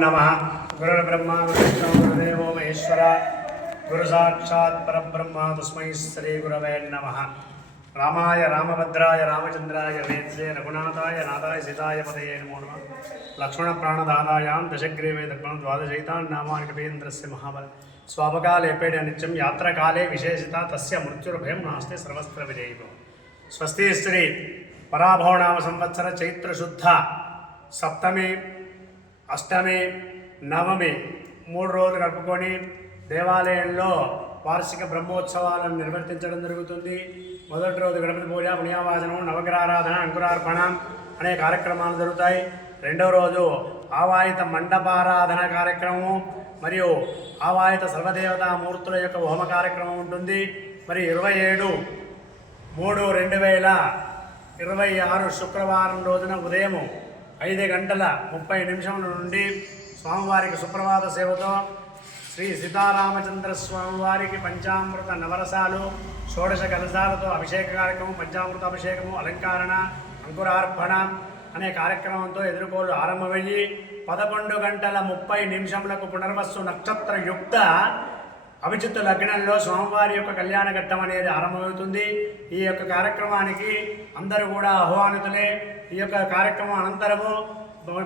नमः गुरुर्ब्रह्मा गुरुर्विष्णु गुरुदेवो महेश्वर गुरु साक्षात् परब्रह्म तस्मै श्री गुरवे नमः। रामाय रामभद्राय रामचंद्राय वेद्ये रघुनाथाय नाथाय सीताय पतये नमो नमः। लक्ष्मण प्राणदातायां दशग्रीवे दक्षिणं द्वादशैतान् नामानि कपीन्द्रस्य महाबल स्वापकाले पेडे नित्यं यात्राकाले विशेषता तस्य मृत्युर्भयं नास्ति सर्वस्त्र विजयितो। स्वस्ति श्री पराभवनाम संवत्सर चैत्र शुद्ध सप्तमी అష్టమి నవమి 3 రోజులు గడుపుకొని దేవాలయంలో వార్షిక బ్రహ్మోత్సవాలను నిర్వర్తించడం జరుగుతుంది. మొదటి రోజు గణపతి పూజ, పుణ్యావాచనం, నవగ్రహారాధన, అంకురార్పణ అనే కార్యక్రమాలు జరుగుతాయి. రెండవ రోజు ఆవాహిత మండపారాధన కార్యక్రమం మరియు ఆవాహిత సర్వదేవతా మూర్తుల యొక్క హోమ కార్యక్రమం ఉంటుంది. మరి 27/3/2026 శుక్రవారం రోజున ఉదయం 5:30 నుండి స్వామివారికి సుప్రభాత సేవతో శ్రీ సీతారామచంద్ర స్వామివారికి పంచామృత నవరసాలు, షోడశ కలశాలతో అభిషేక కార్యక్రమం, పంచామృత అభిషేకము, అలంకరణ, అంకురార్పణ అనే కార్యక్రమంతో ఎదుర్కోలు ఆరంభమయ్యి 11:30 పునర్వస్సు నక్షత్ర యుక్త అభిజిత్ లగ్నంలో స్వామివారి యొక్క కళ్యాణ ఘట్టం అనేది ఆరంభమవుతుంది. ఈ యొక్క కార్యక్రమానికి అందరూ కూడా ఆహ్వానితులే. ఈ యొక్క కార్యక్రమం అనంతరము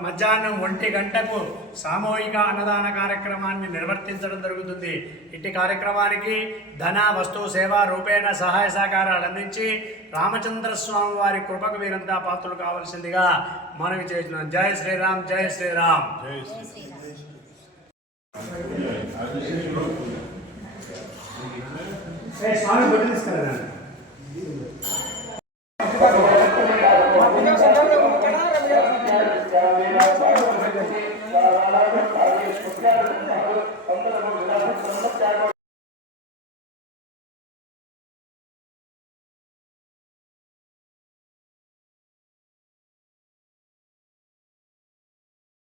మధ్యాహ్నం 1 గంటకు సామూహిక అన్నదాన కార్యక్రమాన్ని నిర్వర్తించడం జరుగుతుంది. ఇట్టి కార్యక్రమానికి ధన, వస్తు, సేవ రూపేణ సహాయ సహకారాలు అందించి రామచంద్ర స్వామి వారి కృపకు వీరంతా పాత్రలు కావాల్సిందిగా మనవి చేస్తున్నాం. జై శ్రీరామ్, జై శ్రీరామ్. స్వామి బట్టి తీసుకెళ్ళండి.